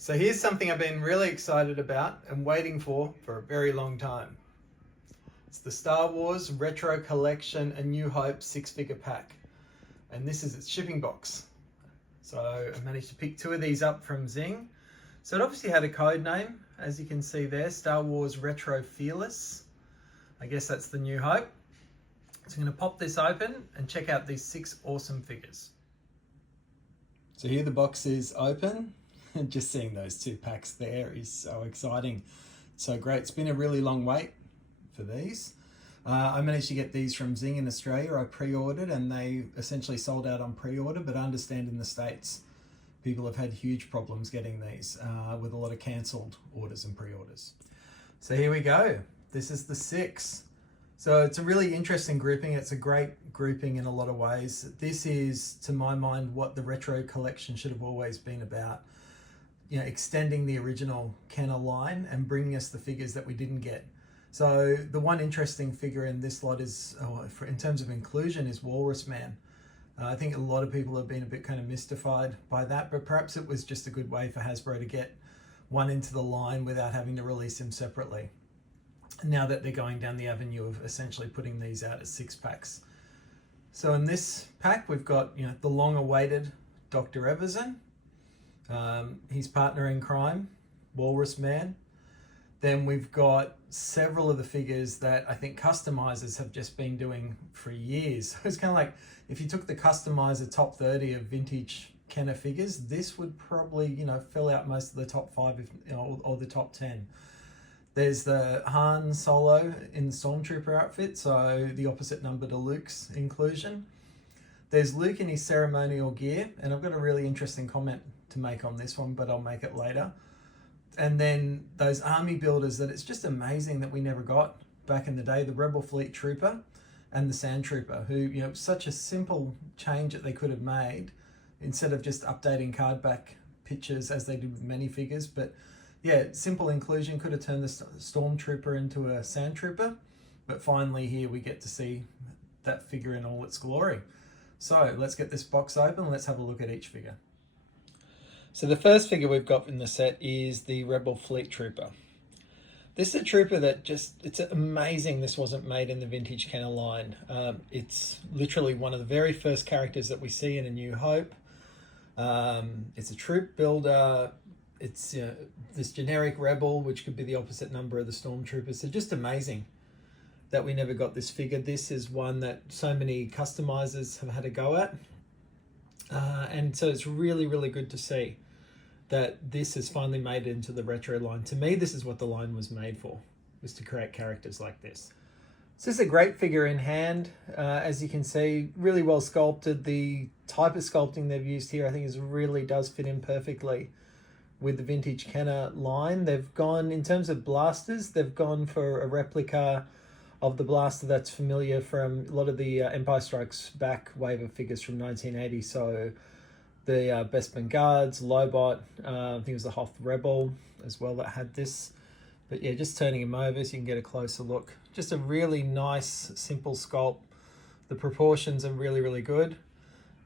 So here's something I've been really excited about and waiting for a very long time. It's the Star Wars Retro Collection A New Hope 6-figure pack. And this is its shipping box. So I managed to pick 2 of these up from Zing. So it obviously had a code name, as you can see there, Star Wars Retro Fearless. I guess that's the New Hope. So I'm going to pop this open and check out these 6 awesome figures. So here the box is open. Just seeing those 2 packs there is so exciting. So great. It's been a really long wait for these. I managed to get these from Zing in Australia. I pre-ordered and they essentially sold out on pre-order, but I understand in the States people have had huge problems getting these with a lot of cancelled orders and pre-orders. So here we go. This is the 6. So it's a really interesting grouping. It's a great grouping in a lot of ways. This is, to my mind, what the retro collection should have always been about. You know, extending the original Kenner line and bringing us the figures that we didn't get. So the one interesting figure in this lot is, in terms of inclusion, is Walrus Man. I think a lot of people have been a bit kind of mystified by that, but perhaps it was just a good way for Hasbro to get one into the line without having to release him separately. Now that they're going down the avenue of essentially putting these out as 6 packs. So in this pack, we've got, you know, the long-awaited Dr. Evazan. His partner in crime, Walrus Man. Then we've got several of the figures that I think customizers have just been doing for years. It's kind of like if you took the customizer top 30 of vintage Kenner figures, this would probably, you know, fill out most of the top 5, if, you know, or the top 10. There's the Han Solo in the Stormtrooper outfit, so the opposite number to Luke's inclusion. There's Luke in his ceremonial gear, and I've got a really interesting comment to make on this one, but I'll make it later. And then those army builders that it's just amazing that we never got back in the day, the Rebel Fleet Trooper and the Sand Trooper, who, you know, such a simple change that they could have made instead of just updating card back pictures as they did with many figures. But yeah, simple inclusion could have turned the Stormtrooper into a Sand Trooper, but finally here we get to see that figure in all its glory. So let's get this box open. Let's have a look at each figure. So the first figure we've got in the set is the Rebel Fleet Trooper. This is a trooper that it's amazing this wasn't made in the vintage Kenner line. It's literally one of the very first characters that we see in A New Hope. It's a troop builder. It's this generic rebel, which could be the opposite number of the Stormtroopers. So just amazing that we never got this figure. This is one that so many customizers have had a go at. And so it's really, really good to see that this has finally made it into the retro line. To me, this is what the line was made for, was to create characters like this. So this is a great figure in hand. As you can see, really well sculpted. The type of sculpting they've used here, I think, really does fit in perfectly with the vintage Kenner line. They've gone, in terms of blasters, they've gone for a replica of the blaster that's familiar from a lot of the Empire Strikes Back wave of figures from 1980. So the Bespin Guards, Lobot, I think it was the Hoth Rebel as well that had this. But yeah, just turning him over so you can get a closer look. Just a really nice, simple sculpt. The proportions are really, really good.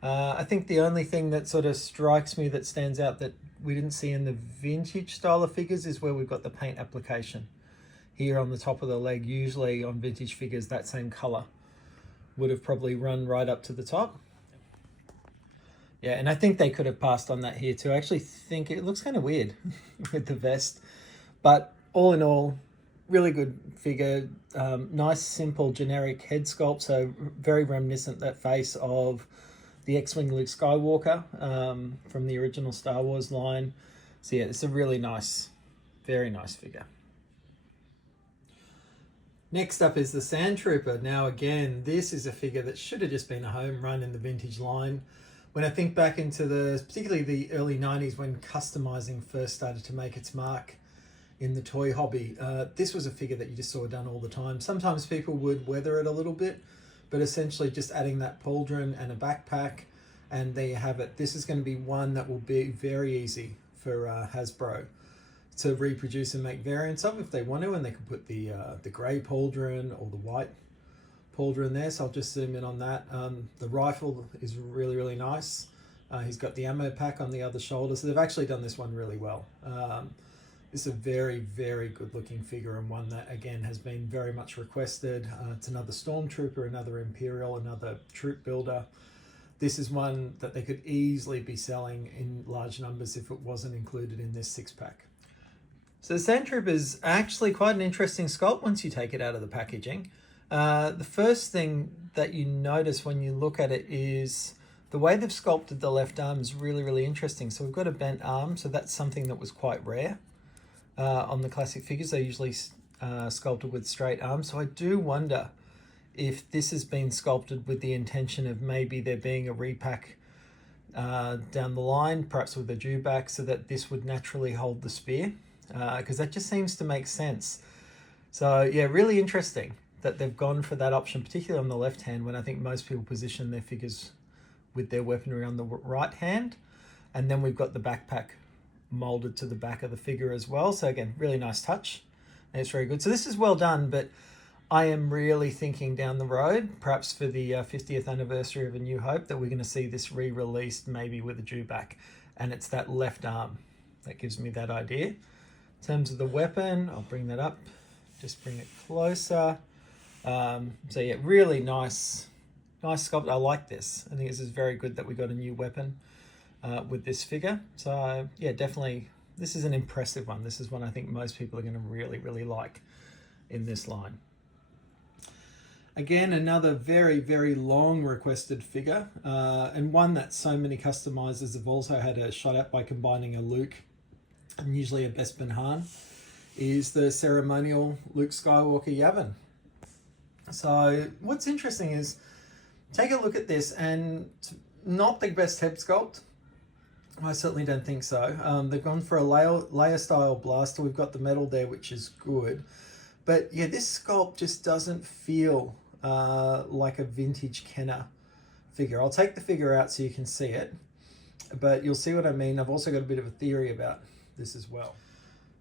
I think the only thing that sort of strikes me that stands out that we didn't see in the vintage style of figures is where we've got the paint application here on the top of the leg. Usually on vintage figures, that same color would have probably run right up to the top. Yeah, and I think they could have passed on that here too. I actually think it looks kind of weird with the vest, but all in all, really good figure. Nice, simple, generic head sculpt, so very reminiscent, that face of the X-Wing Luke Skywalker from the original Star Wars line. So yeah, it's a really nice, very nice figure. Next up is the Sand Trooper. Now again, this is a figure that should have just been a home run in the vintage line. When I think back into particularly the early 90s when customizing first started to make its mark in the toy hobby, this was a figure that you just saw done all the time. Sometimes people would weather it a little bit, but essentially just adding that pauldron and a backpack, and there you have it. This is going to be one that will be very easy for Hasbro to reproduce and make variants of if they want to, and they can put the grey pauldron or the white pauldron there. So I'll just zoom in on that. The rifle is really, really nice. He's got the ammo pack on the other shoulder, so they've actually done this one really well. This is a very, very good looking figure, and one that again has been very much requested. It's another Stormtrooper, another Imperial, another troop builder. This is one that they could easily be selling in large numbers if it wasn't included in this 6-pack. So the Sandtrooper is actually quite an interesting sculpt once you take it out of the packaging. The first thing that you notice when you look at it is the way they've sculpted the left arm is really, really interesting. So we've got a bent arm, so that's something that was quite rare. On the classic figures, they usually sculpted with straight arms. So I do wonder if this has been sculpted with the intention of maybe there being a repack down the line, perhaps with a dewback, so that this would naturally hold the spear, because that just seems to make sense. So yeah, really interesting that they've gone for that option, particularly on the left hand, when I think most people position their figures with their weaponry on the right hand. And then we've got the backpack molded to the back of the figure as well. So again, really nice touch. And it's very good. So this is well done, but I am really thinking down the road, perhaps for the 50th anniversary of A New Hope, that we're going to see this re-released maybe with a dewback. And it's that left arm that gives me that idea. In terms of the weapon, I'll bring that up, just bring it closer. So yeah, really nice sculpt. I like this. I think this is very good that we got a new weapon with this figure. So yeah, definitely this is an impressive one. This is one I think most people are going to really, really like in this line. Again, another very, very long requested figure, and one that so many customizers have also had a shot at by combining a Luke and usually a Bespin Han, is the ceremonial Luke Skywalker Yavin. So what's interesting is, take a look at this, and not the best head sculpt. I certainly don't think so. They've gone for a layer style blaster. We've got the metal there, which is good. But yeah, this sculpt just doesn't feel like a vintage Kenner figure. I'll take the figure out so you can see it, but you'll see what I mean. I've also got a bit of a theory about this as well.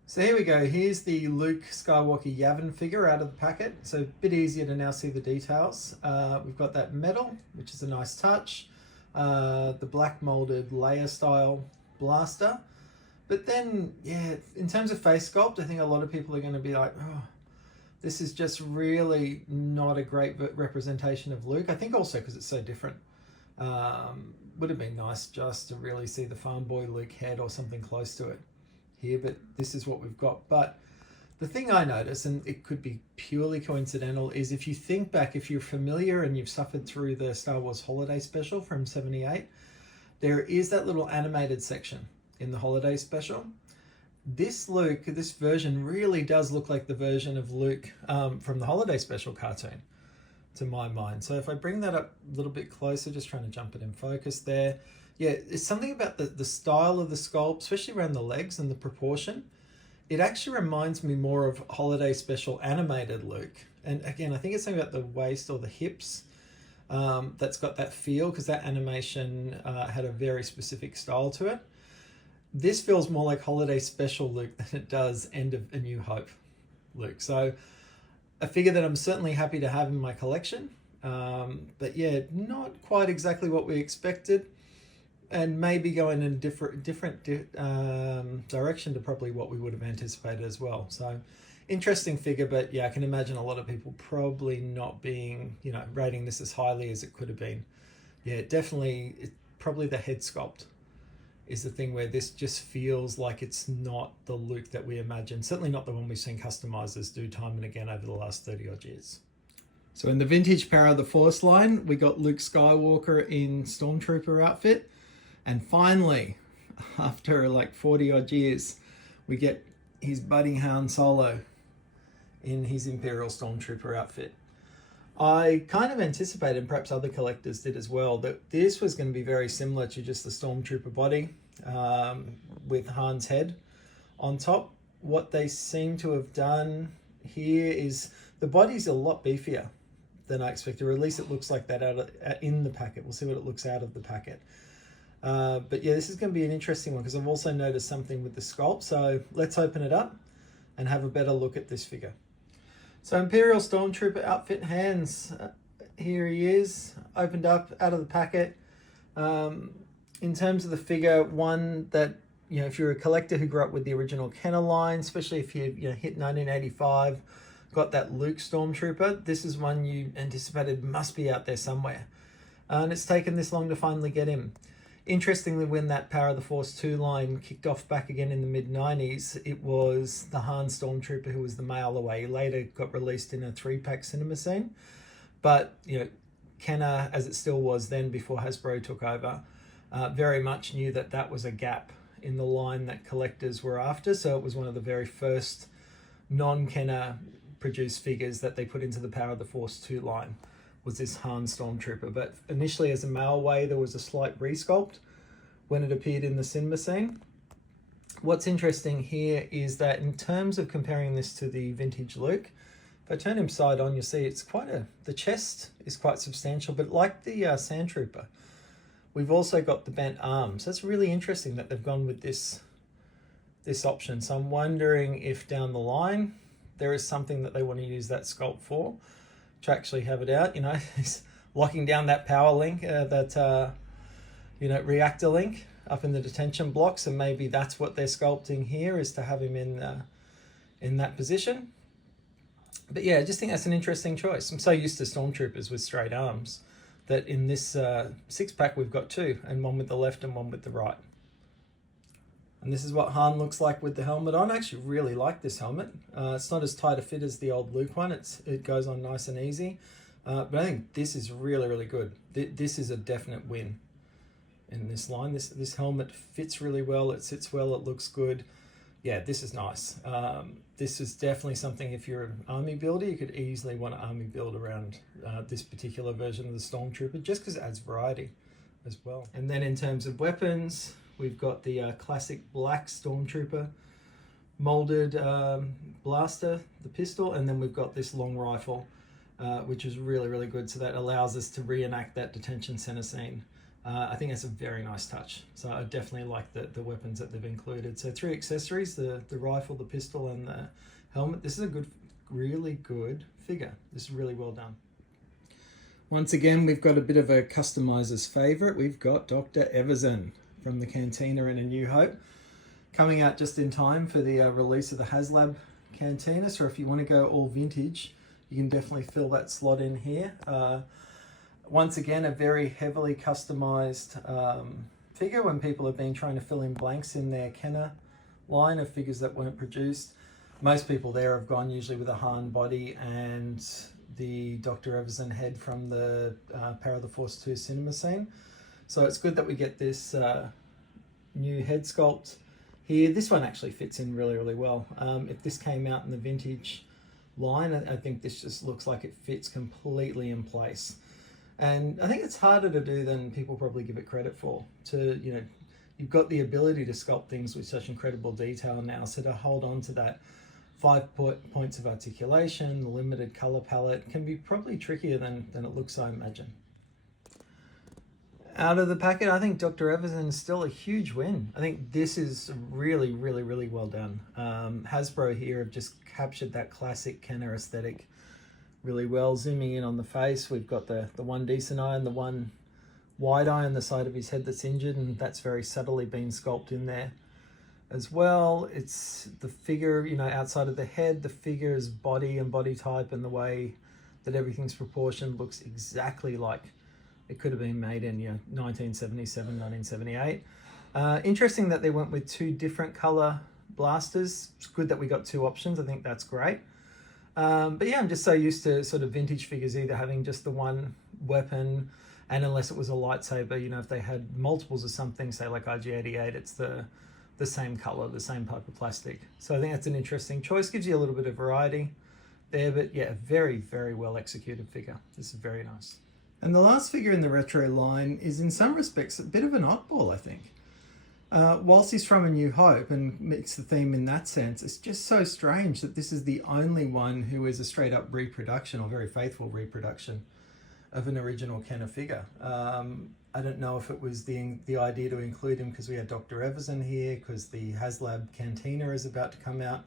So here we go. Here's the Luke Skywalker Yavin figure out of the packet. So a bit easier to now see the details. We've got that metal, which is a nice touch. The black molded layer style blaster. But then, yeah, in terms of face sculpt, I think a lot of people are going to be like, oh, this is just really not a great representation of Luke. I think also because it's so different. Would have been nice just to really see the farm boy Luke head or something close to it here, but this is what we've got. But the thing I notice, and it could be purely coincidental, is if you think back, if you're familiar and you've suffered through the Star Wars Holiday Special from '78, there is that little animated section in the Holiday Special. This Luke, this version really does look like the version of Luke from the Holiday Special cartoon, to my mind. So if I bring that up a little bit closer, just trying to jump it in focus there. Yeah, it's something about the style of the sculpt, especially around the legs and the proportion. It actually reminds me more of Holiday Special animated Luke. And again, I think it's something about the waist or the hips that's got that feel, because that animation had a very specific style to it. This feels more like Holiday Special Luke than it does End of A New Hope Luke. So a figure that I'm certainly happy to have in my collection. But yeah, not quite exactly what we expected, and maybe going in a different direction to probably what we would have anticipated as well. So interesting figure, but yeah, I can imagine a lot of people probably not being, rating this as highly as it could have been. Yeah, definitely, probably the head sculpt is the thing where this just feels like it's not the Luke that we imagine. Certainly not the one we've seen customizers do time and again over the last 30 odd years. So in the vintage Power of the Force line, we got Luke Skywalker in Stormtrooper outfit. And finally, after like 40 odd years, we get his buddy Han Solo in his Imperial Stormtrooper outfit. I kind of anticipated, perhaps other collectors did as well, that this was going to be very similar to just the Stormtrooper body with Han's head on top. What they seem to have done here is the body's a lot beefier than I expected, or at least it looks like that in the packet. We'll see what it looks out of the packet. But yeah, this is going to be an interesting one because I've also noticed something with the sculpt. So let's open it up and have a better look at this figure. So Imperial Stormtrooper outfit hands. Here he is, opened up out of the packet. in terms of the figure, one that, you know, if you're a collector who grew up with the original Kenner line, especially if you hit 1985, got that Luke Stormtrooper, this is one you anticipated must be out there somewhere. And it's taken this long to finally get him. Interestingly, when that Power of the Force 2 line kicked off back again in the mid-90s, it was the Han Stormtrooper who was the mail away. He later got released in a 3-pack cinema scene. But, you know, Kenner, as it still was then before Hasbro took over, very much knew that that was a gap in the line that collectors were after. So it was one of the very first non-Kenner produced figures that they put into the Power of the Force 2 line, was this Han Stormtrooper. But initially as a mail away, there was a slight resculpt when it appeared in the cinema scene. What's interesting here is that in terms of comparing this to the vintage Luke, if I turn him side on, you'll see it's the chest is quite substantial, but like the Sand Trooper, we've also got the bent arms. That's really interesting that they've gone with this option. So I'm wondering if down the line, there is something that they want to use that sculpt for, to actually have it out, locking down that power link, reactor link up in the detention blocks, and maybe that's what they're sculpting here, is to have him in that position. But yeah, I just think that's an interesting choice. I'm so used to Stormtroopers with straight arms that in this 6-pack we've got 2, and one with the left and one with the right. And this is what Han looks like with the helmet on. I actually really like this helmet. It's not as tight a fit as the old Luke one. It goes on nice and easy. But I think this is really, really good. This is a definite win in this line. This helmet fits really well. It sits well. It looks good. Yeah, this is nice. This is definitely something, if you're an army builder, you could easily want to army build around this particular version of the Stormtrooper, just because it adds variety as well. And then in terms of weapons, we've got the classic black Stormtrooper molded blaster, the pistol, and then we've got this long rifle, which is really, really good. So that allows us to reenact that detention center scene. I think that's a very nice touch. So I definitely like the weapons that they've included. So 3 accessories, the rifle, the pistol, and the helmet. This is a really good figure. This is really well done. Once again, we've got a bit of a customizer's favorite. We've got Dr. Evazan from the Cantina in A New Hope, coming out just in time for the release of the HasLab Cantina. So if you want to go all vintage, you can definitely fill that slot in here. Once again, a very heavily customized figure when people have been trying to fill in blanks in their Kenner line of figures that weren't produced. Most people there have gone usually with a Han body and the Dr. Evazan head from the Power of the Force 2 cinema scene. So it's good that we get this new head sculpt here. This one actually fits in really, really well. If this came out in the vintage line, I think this just looks like it fits completely in place. And I think it's harder to do than people probably give it credit for. You've got the ability to sculpt things with such incredible detail now. So to hold on to that 5 points of articulation, the limited color palette, can be probably trickier than it looks, I imagine. Out of the packet, I think Dr. Evazan is still a huge win. I think this is really, really, really well done. Hasbro here have just captured that classic Kenner aesthetic really well. Zooming in on the face, we've got the one decent eye and the one wide eye on the side of his head that's injured, and that's very subtly been sculpted in there as well. It's the figure, outside of the head, the figure's body and body type and the way that everything's proportioned looks exactly like it could have been made in 1977, 1978. Interesting that they went with 2 different color blasters. It's good that we got 2 options. I think that's great. But yeah, I'm just so used to sort of vintage figures either having just the one weapon, and unless it was a lightsaber, if they had multiples of something, say like IG-88, it's the same color, the same type of plastic. So I think that's an interesting choice. Gives you a little bit of variety there, but yeah, very, very well executed figure. This is very nice. And the last figure in the retro line is in some respects a bit of an oddball, I think. Whilst he's from A New Hope and meets the theme in that sense, it's just so strange that this is the only one who is a straight up reproduction, or very faithful reproduction, of an original Kenner figure. I don't know if it was the idea to include him because we had Dr. Evazan here, because the HasLab Cantina is about to come out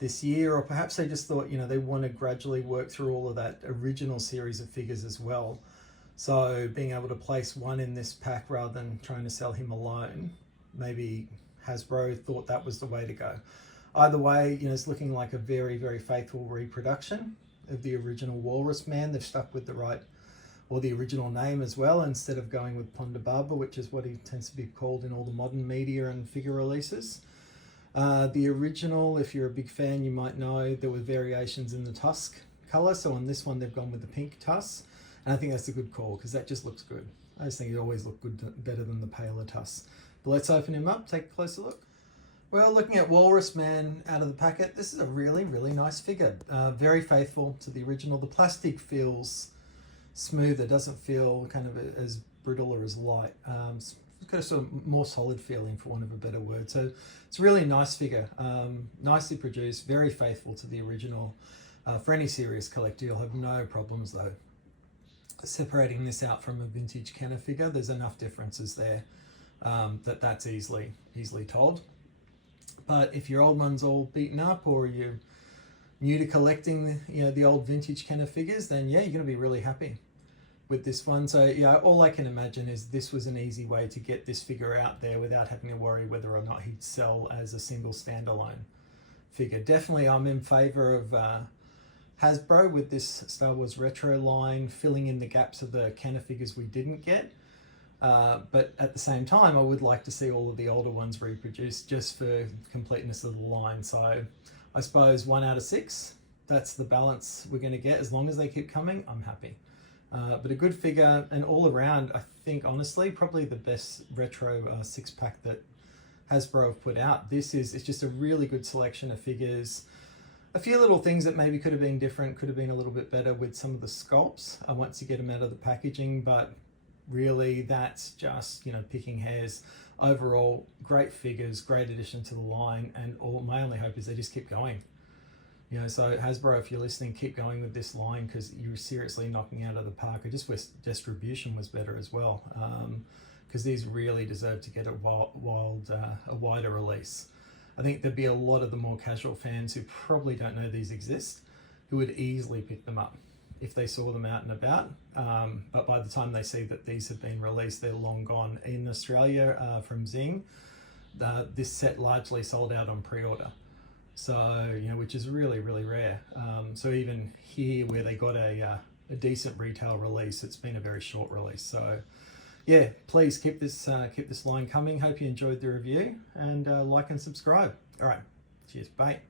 this year, or perhaps they just thought, they want to gradually work through all of that original series of figures as well. So being able to place one in this pack rather than trying to sell him alone, maybe Hasbro thought that was the way to go. Either way, it's looking like a very, very faithful reproduction of the original Walrus Man. They've stuck with the right, or the original name as well, instead of going with Ponda Baba, which is what he tends to be called in all the modern media and figure releases. The original, if you're a big fan, you might know there were variations in the tusk color. So on this one, they've gone with the pink tusk. And I think that's a good call because that just looks good. I just think it always looked good, better than the paler tusk. But let's open him up, take a closer look. Well, looking at Walrus Man out of the packet, this is a really, really nice figure. Very faithful to the original. The plastic feels smoother, doesn't feel kind of as brittle or as light. It's got a sort of more solid feeling, for want of a better word. So it's a really nice figure, nicely produced, very faithful to the original. For any serious collector, you'll have no problems though separating this out from a vintage Kenner figure. There's enough differences there that's easily told. But if your old one's all beaten up, or you're new to collecting the old vintage Kenner figures, then yeah, you're going to be really happy with this one. So yeah, all I can imagine is this was an easy way to get this figure out there without having to worry whether or not he'd sell as a single standalone figure. Definitely I'm in favor of Hasbro with this Star Wars Retro line, filling in the gaps of the Kenner figures we didn't get. But at the same time, I would like to see all of the older ones reproduced just for completeness of the line. So I suppose 1 out of 6, that's the balance we're going to get. As long as they keep coming, I'm happy. But a good figure, and all around, I think, honestly, probably the best retro 6-pack that Hasbro have put out. It's just a really good selection of figures. A few little things that maybe could have been different, could have been a little bit better with some of the sculpts once you get them out of the packaging, but really that's just picking hairs. Overall, great figures, great addition to the line, and my only hope is they just keep going. So Hasbro, if you're listening, keep going with this line, because you're seriously knocking out of the park. I just wish distribution was better as well, because these really deserve to get a wider release. I think there'd be a lot of the more casual fans who probably don't know these exist, who would easily pick them up if they saw them out and about. But by the time they see that these have been released, they're long gone. In Australia, from Zing, this set largely sold out on pre-order. So, which is really, really rare. So even here, where they got a decent retail release, it's been a very short release. So yeah, please keep this line coming. Hope you enjoyed the review, and like and subscribe. All right, cheers, bye.